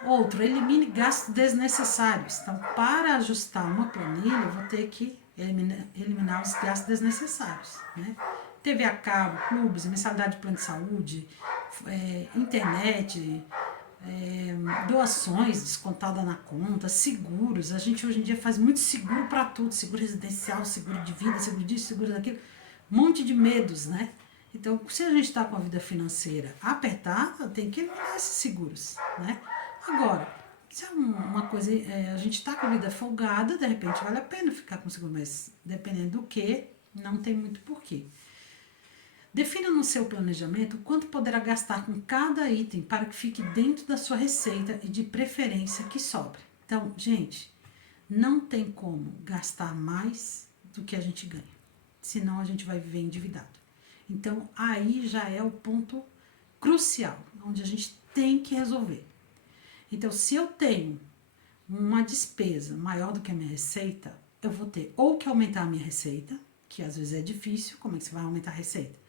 Outro, elimine gastos desnecessários. Então, para ajustar uma planilha, eu vou ter que eliminar os gastos desnecessários, né? TV a cabo, clubes, mensalidade de plano de saúde, internet, doações descontadas na conta, seguros. A gente hoje em dia faz muito seguro para tudo, seguro residencial, seguro de vida, seguro disso, seguro daquilo, um monte de medos, né? Então, se a gente está com a vida financeira apertada, tem que eliminar esses seguros, né? Agora, se é uma coisa, a gente está com a vida folgada, de repente vale a pena ficar com seguro, mas dependendo do que, não tem muito porquê. Defina no seu planejamento quanto poderá gastar com cada item para que fique dentro da sua receita e de preferência que sobre. Então, gente, não tem como gastar mais do que a gente ganha, senão a gente vai viver endividado. Então, aí já é o ponto crucial, onde a gente tem que resolver. Então, se eu tenho uma despesa maior do que a minha receita, eu vou ter ou que aumentar a minha receita, que às vezes é difícil, como é que você vai aumentar a receita?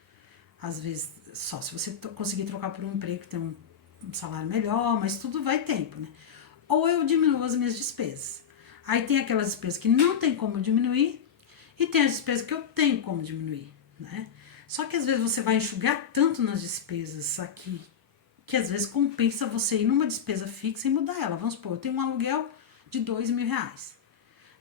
Às vezes, só se você conseguir trocar por um emprego que tem um salário melhor, mas tudo vai tempo, né? Ou eu diminuo as minhas despesas. Aí tem aquelas despesas que não tem como diminuir e tem as despesas que eu tenho como diminuir, né? Só que às vezes você vai enxugar tanto nas despesas aqui, que às vezes compensa você ir numa despesa fixa e mudar ela. Vamos supor, eu tenho um aluguel de 2 mil reais,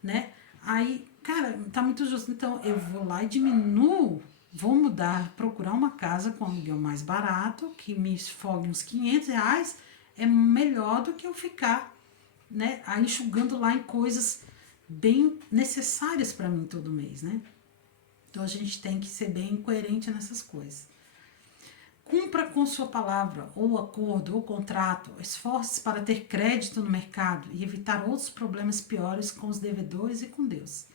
né? Aí, cara, tá muito justo. Então, eu vou lá e diminuo, vou mudar, procurar uma casa com aluguel mais barato, que me esfogue uns 500 reais, é melhor do que eu ficar, né, aí enxugando lá em coisas bem necessárias para mim todo mês, né? Então, a gente tem que ser bem coerente nessas coisas. Cumpra com sua palavra, ou acordo, ou contrato. Esforce-se para ter crédito no mercado e evitar outros problemas piores com os devedores e com Deus.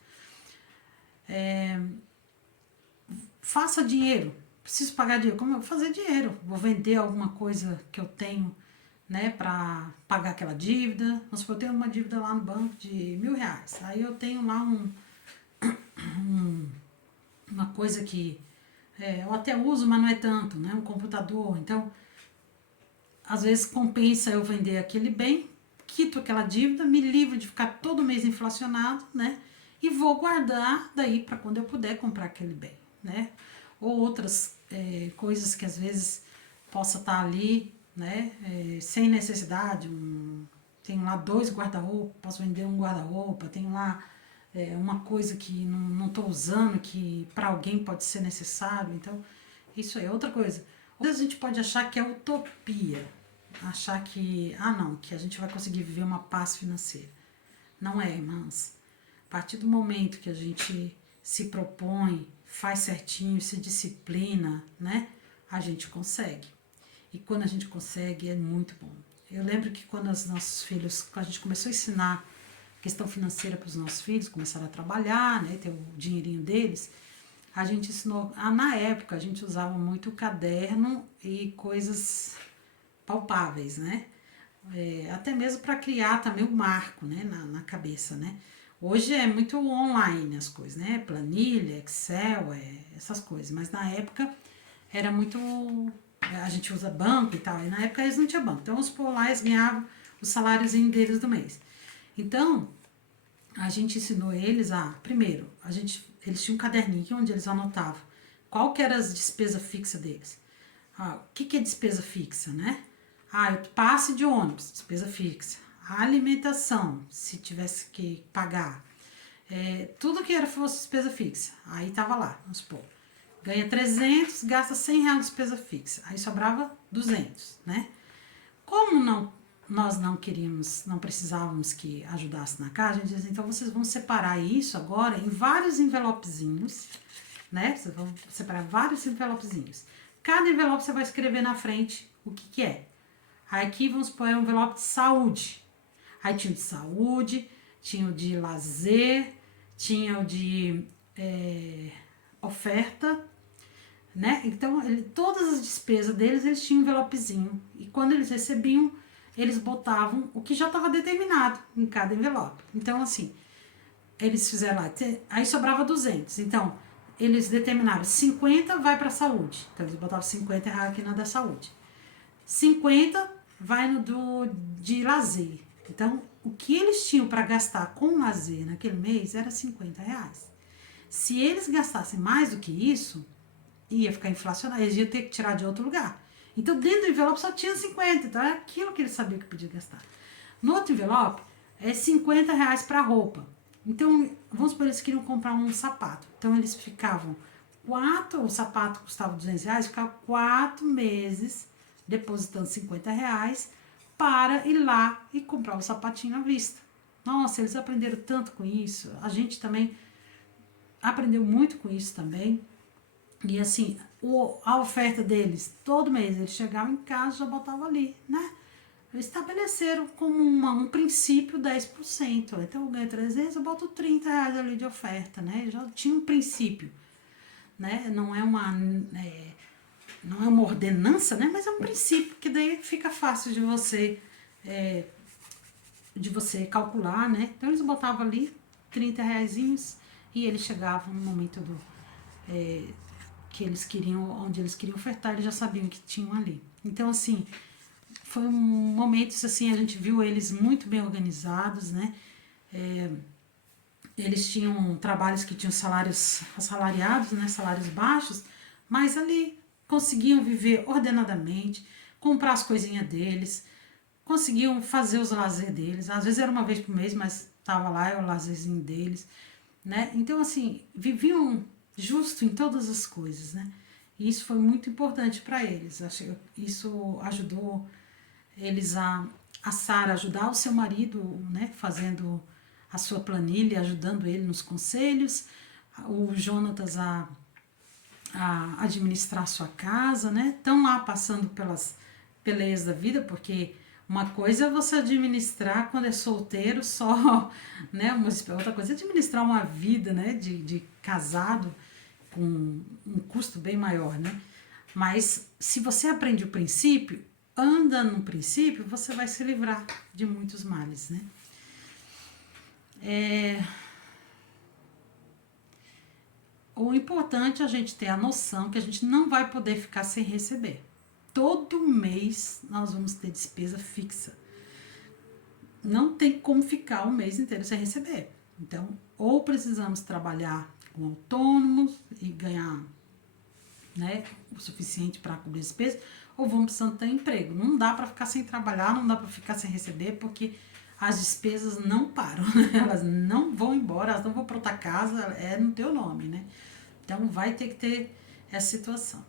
Faça dinheiro. Preciso pagar dinheiro. Como eu vou fazer dinheiro? Vou vender alguma coisa que eu tenho né, para pagar aquela dívida. Vamos supor, eu tenho uma dívida lá no banco de R$ 1.000. Aí eu tenho lá uma coisa que eu até uso, mas não é tanto, né? Um computador. Então, às vezes compensa eu vender aquele bem, quito aquela dívida, me livro de ficar todo mês inflacionado, né? E vou guardar daí para quando eu puder comprar aquele bem, né? Ou outras coisas que às vezes possa estar ali, né? Sem necessidade. Tenho lá 2 guarda-roupa, posso vender um guarda-roupa, tenho lá uma coisa que não estou usando, que para alguém pode ser necessário. Então, isso é outra coisa. Às vezes a gente pode achar que é utopia, achar que, não, que a gente vai conseguir viver uma paz financeira. Não é, irmãs. A partir do momento que a gente se propõe, faz certinho, se disciplina, né? A gente consegue. E quando a gente consegue, é muito bom. Eu lembro que quando os nossos filhos, quando a gente começou a ensinar questão financeira para os nossos filhos, começaram a trabalhar, né, ter o dinheirinho deles, a gente ensinou, na época a gente usava muito caderno e coisas palpáveis, né, até mesmo para criar também o marco, né, na cabeça, né. Hoje é muito online as coisas, né, planilha, Excel, essas coisas, mas na época era muito, a gente usa banco e tal, e na época eles não tinham banco, então os polares ganhavam o saláriozinho deles do mês. Então, a gente ensinou eles primeiro, eles tinham um caderninho onde eles anotavam qual que era as despesas fixas deles. O que é despesa fixa, né? O passe de ônibus, despesa fixa. A alimentação, se tivesse que pagar. Tudo que fosse despesa fixa. Aí tava lá, vamos supor. Ganha 300, gasta R$ 100 de despesa fixa. Aí sobrava 200, né? Como nós não queríamos, não precisávamos que ajudasse na casa, a gente disse, então vocês vão separar isso agora em vários envelopezinhos, né? Vocês vão separar vários envelopezinhos. Cada envelope você vai escrever na frente o que é. Aí aqui vamos pôr um envelope de saúde. Aí tinha o de saúde, tinha o de lazer, tinha o de oferta, né? Então, todas as despesas deles, eles tinham um envelopezinho. E quando eles recebiam, eles botavam o que já estava determinado em cada envelope. Então, assim, eles fizeram lá, aí sobrava 200. Então, eles determinaram 50 vai para a saúde. Então, eles botavam R$ 50 aqui na da saúde. 50 vai no de lazer. Então, o que eles tinham para gastar com lazer naquele mês era R$ 50. Se eles gastassem mais do que isso, ia ficar inflacionado, eles iam ter que tirar de outro lugar. Então, dentro do envelope só tinha 50, então era aquilo que eles sabiam que podia gastar. No outro envelope, é R$ 50 para roupa. Então, vamos supor, eles queriam comprar um sapato. Então, eles ficavam o sapato custava R$ 200, ficavam 4 meses depositando R$ 50 para ir lá e comprar o sapatinho à vista. Nossa, eles aprenderam tanto com isso. A gente também aprendeu muito com isso também. E assim, a oferta deles, todo mês eles chegavam em casa e já botavam ali, né? Eles estabeleceram como um princípio 10%. Então eu ganho 300, eu boto R$ 30 ali de oferta, né? Já tinha um princípio, né? Não é uma ordenança, né? Mas é um princípio que daí fica fácil de você calcular, né? Então eles botavam ali R$ 30 e eles chegavam no momento que eles queriam, onde eles queriam ofertar, eles já sabiam que tinham ali. Então, assim, foi um momento, assim, a gente viu eles muito bem organizados, né? Eles tinham trabalhos que tinham salários assalariados, né? Salários baixos, mas ali conseguiam viver ordenadamente, comprar as coisinhas deles, conseguiam fazer os lazer deles. Às vezes era uma vez por mês, mas tava lá, era o lazerzinho deles, né? Então, assim, viviam justo em todas as coisas, né? E isso foi muito importante para eles. Isso ajudou eles a Sara ajudar o seu marido, né? Fazendo a sua planilha, ajudando ele nos conselhos, o Jonatas a administrar a sua casa, né? Estão lá passando pelas peleias da vida, porque uma coisa é você administrar quando é solteiro só, né? Outra coisa é administrar uma vida, né? De casado com um custo bem maior, né? Mas se você aprende o princípio, anda no princípio, você vai se livrar de muitos males, né? O importante é a gente ter a noção que a gente não vai poder ficar sem receber. Todo mês nós vamos ter despesa fixa. Não tem como ficar o mês inteiro sem receber. Então, ou precisamos trabalhar com autônomos e ganhar, né, o suficiente para cobrir as despesas, ou vamos precisando ter emprego. Não dá para ficar sem trabalhar, não dá para ficar sem receber, porque as despesas não param, né? Elas não vão embora, elas não vão para outra casa, é no teu nome, né? Então, vai ter que ter essa situação.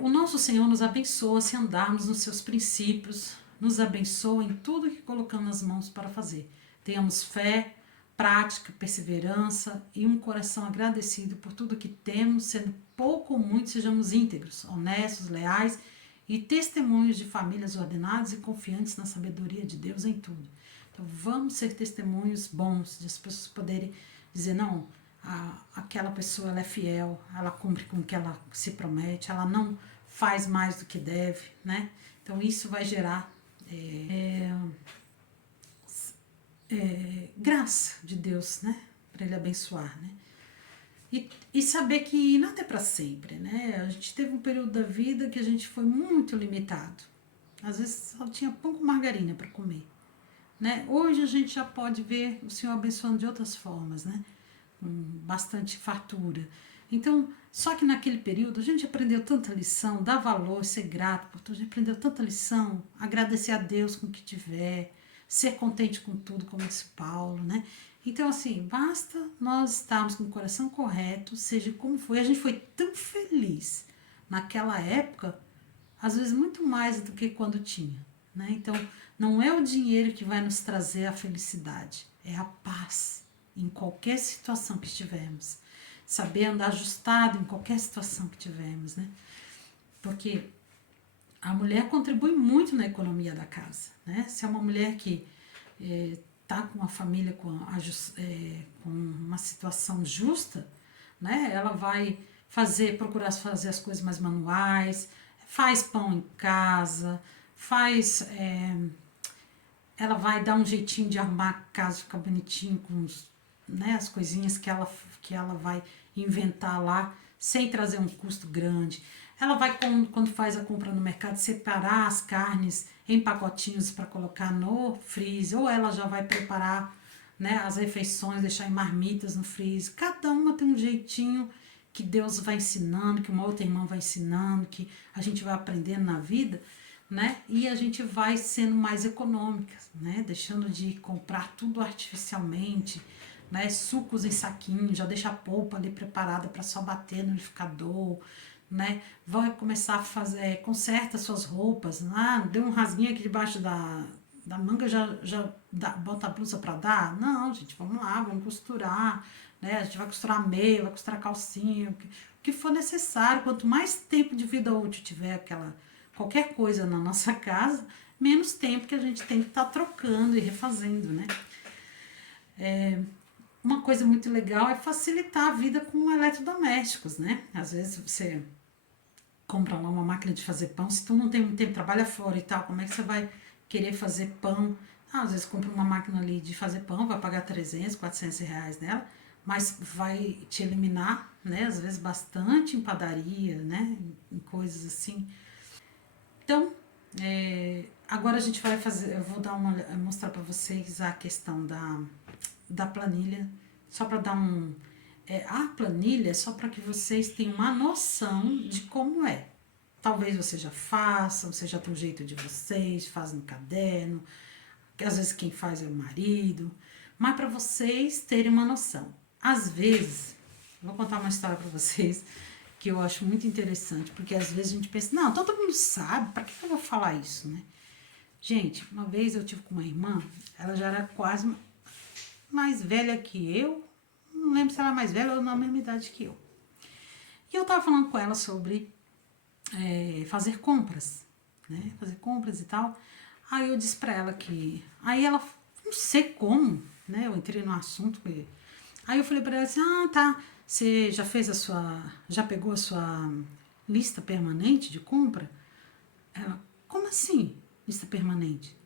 O nosso Senhor nos abençoa se andarmos nos seus princípios, nos abençoa em tudo que colocamos nas mãos para fazer. Tenhamos fé, prática, perseverança e um coração agradecido por tudo que temos, sendo pouco ou muito, sejamos íntegros, honestos, leais e testemunhos de famílias ordenadas e confiantes na sabedoria de Deus em tudo. Então, vamos ser testemunhos bons, de as pessoas poderem dizer, não, aquela pessoa ela é fiel, ela cumpre com o que ela se promete, ela não faz mais do que deve, né? Então, isso vai gerar graça de Deus, né? Para Ele abençoar, né? E saber que nada é para sempre, né? A gente teve um período da vida que a gente foi muito limitado. Às vezes só tinha pão com margarina para comer, né? Hoje a gente já pode ver o Senhor abençoando de outras formas, né? Com bastante fartura. Então, só que naquele período a gente aprendeu tanta lição, dar valor, ser grato por tudo, a gente aprendeu tanta lição, agradecer a Deus com o que tiver, ser contente com tudo, como disse Paulo, né? Então, assim, basta nós estarmos com o coração correto, seja como foi. A gente foi tão feliz naquela época, às vezes muito mais do que quando tinha, né? Então, não é o dinheiro que vai nos trazer a felicidade, é a paz em qualquer situação que estivermos. Saber andar ajustado em qualquer situação que tivermos, né? Porque a mulher contribui muito na economia da casa, né? Se é uma mulher que tá com uma família com uma situação justa, né? Ela vai procurar fazer as coisas mais manuais, faz pão em casa, ela vai dar um jeitinho de arrumar a casa, ficar bonitinho com né, as coisinhas que ela vai inventar lá, sem trazer um custo grande. Ela vai, quando faz a compra no mercado, separar as carnes em pacotinhos para colocar no freezer, ou ela já vai preparar, né, as refeições, deixar em marmitas no freezer. Cada uma tem um jeitinho que Deus vai ensinando, que uma outra irmã vai ensinando, que a gente vai aprendendo na vida, né? E a gente vai sendo mais econômica, né? Deixando de comprar tudo artificialmente, né? Sucos em saquinho, já deixa a polpa ali preparada para só bater no liquidificador, né? Vai começar a fazer, conserta suas roupas, deu um rasguinho aqui debaixo da manga, bota a blusa para dar? Não, gente, vamos lá, vamos costurar, né? A gente vai costurar meia, vai costurar calcinha, o que for necessário. Quanto mais tempo de vida útil tiver qualquer coisa na nossa casa, menos tempo que a gente tem que estar trocando e refazendo, né? Uma coisa muito legal é facilitar a vida com eletrodomésticos, né? Às vezes você compra lá uma máquina de fazer pão, se tu não tem muito tempo, trabalha fora e tal, como é que você vai querer fazer pão? Às vezes compra uma máquina ali de fazer pão, vai pagar 300, 400 reais nela, mas vai te eliminar, né? Às vezes bastante em padaria, né? Em coisas assim. Então, agora a gente vai fazer, eu vou mostrar para vocês a questão da planilha, só para dar a planilha é só para que vocês tenham uma noção de como é. Talvez você já faça, você já tem um jeito de vocês, faz no caderno, que às vezes quem faz é o marido, mas para vocês terem uma noção. Às vezes, vou contar uma história para vocês que eu acho muito interessante, porque às vezes a gente pensa, não, todo mundo sabe, para que eu vou falar isso, né? Gente, uma vez eu tive com uma irmã, ela já era quase mais velha que eu, não lembro se ela é mais velha ou na mesma idade que eu. E eu tava falando com ela sobre fazer compras, né? Fazer compras e tal. Aí eu disse pra ela que... Aí ela, não sei como, né? Eu entrei no assunto. Aí eu falei pra ela assim, tá, você já fez já pegou a sua lista permanente de compra? Ela, como assim, lista permanente?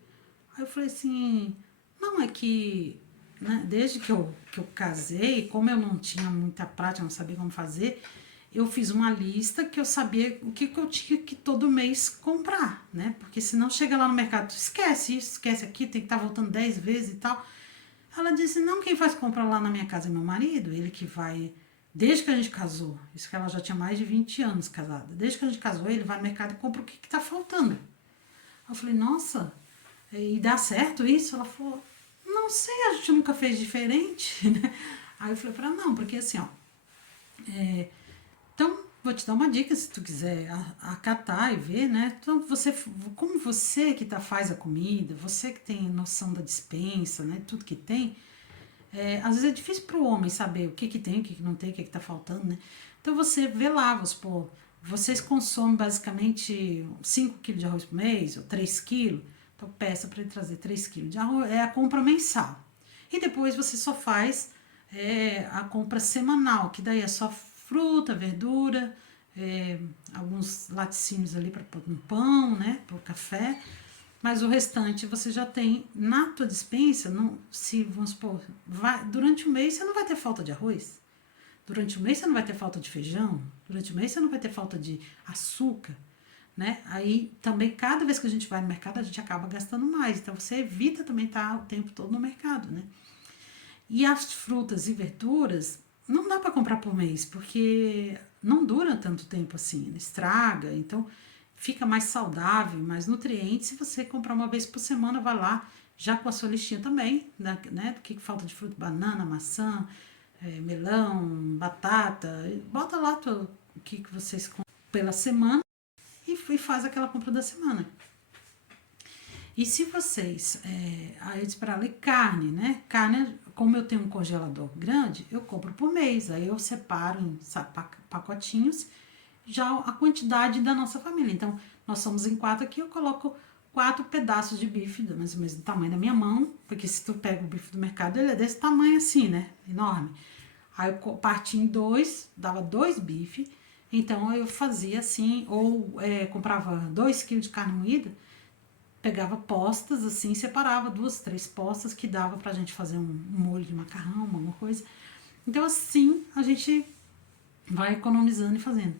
Aí eu falei assim, não, é que, né, desde que eu casei, como eu não tinha muita prática, não sabia como fazer, eu fiz uma lista que eu sabia o que eu tinha que todo mês comprar, né? Porque senão chega lá no mercado, esquece isso, esquece aquilo, tem que estar voltando 10 vezes e tal. Ela disse, não, quem faz compra lá na minha casa é meu marido, ele que vai, desde que a gente casou, isso que ela já tinha mais de 20 anos casada, desde que a gente casou, ele vai no mercado e compra o que tá faltando. Eu falei, nossa, e dá certo isso? Ela falou, não sei, a gente nunca fez diferente, né? Aí eu falei pra ela, não, porque assim, ó, então vou te dar uma dica se tu quiser acatar e ver, né? Então você, como você que faz a comida, você que tem noção da despensa, né? Tudo que tem, às vezes é difícil para o homem saber o que tem, o que não tem, o que tá faltando, né? Então você vê lá, vamos supor, vocês consomem basicamente 5 quilos de arroz por mês, ou 3 quilos, então peça para ele trazer 3 quilos de arroz, é a compra mensal. E depois você só faz a compra semanal, que daí é só fruta, verdura, alguns laticínios ali para pôr no pão, né, para o café, mas o restante você já tem na tua despensa, não, se vamos supor, durante o mês você não vai ter falta de arroz, durante o mês você não vai ter falta de feijão, durante o mês você não vai ter falta de açúcar, né? Aí também cada vez que a gente vai no mercado a gente acaba gastando mais, então você evita também estar o tempo todo no mercado, né? E as frutas e verduras não dá para comprar por mês, porque não dura tanto tempo assim, estraga, então fica mais saudável, mais nutriente se você comprar uma vez por semana, vai lá, já com a sua listinha também, né, do que falta de fruta, banana, maçã, melão, batata, bota lá o que vocês compram pela semana e faz aquela compra da semana. E se vocês, aí eu disse para ela, carne, né? Carne, como eu tenho um congelador grande, eu compro por mês. Aí eu separo em pacotinhos já a quantidade da nossa família. Então, nós somos em 4 aqui, eu coloco 4 pedaços de bife, mais ou menos do tamanho da minha mão, porque se tu pega o bife do mercado, ele é desse tamanho assim, né? Enorme. Aí eu parti em 2, dava 2 bifes, então eu fazia assim, ou comprava 2 quilos de carne moída, pegava postas assim, separava 2, 3 postas que dava pra gente fazer um molho de macarrão, alguma coisa. Então assim a gente vai economizando e fazendo.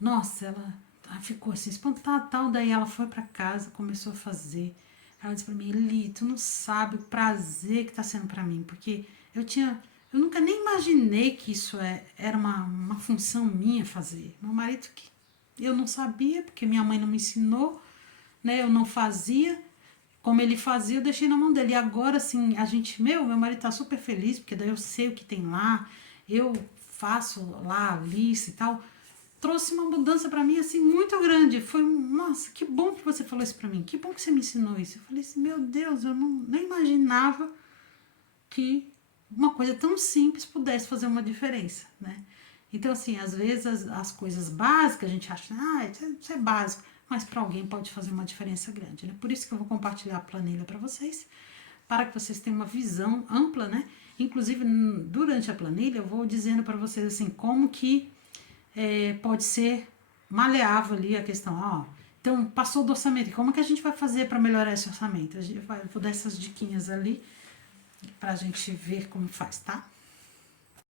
Nossa, ela ficou assim espantada, tal, daí ela foi pra casa, começou a fazer. Ela disse pra mim, Eli, tu não sabe o prazer que tá sendo pra mim, porque eu nunca nem imaginei que isso era uma função minha fazer. Meu marido que eu não sabia, porque minha mãe não me ensinou, né? Eu não fazia, como ele fazia, eu deixei na mão dele. E agora, assim, meu marido tá super feliz, porque daí eu sei o que tem lá, eu faço lá a lista e tal. Trouxe uma mudança pra mim, assim, muito grande. Foi, nossa, que bom que você falou isso pra mim, que bom que você me ensinou isso. Eu falei assim, meu Deus, eu nem imaginava que uma coisa tão simples pudesse fazer uma diferença, né? Então, assim, às vezes as coisas básicas a gente acha, isso é básico, mas para alguém pode fazer uma diferença grande, né? Por isso que eu vou compartilhar a planilha para vocês, para que vocês tenham uma visão ampla, né? Inclusive, durante a planilha, eu vou dizendo para vocês, assim, como que pode ser maleável ali a questão, ó. Então, passou do orçamento, como que a gente vai fazer para melhorar esse orçamento? Vou dar essas diquinhas ali, pra gente ver como faz, tá?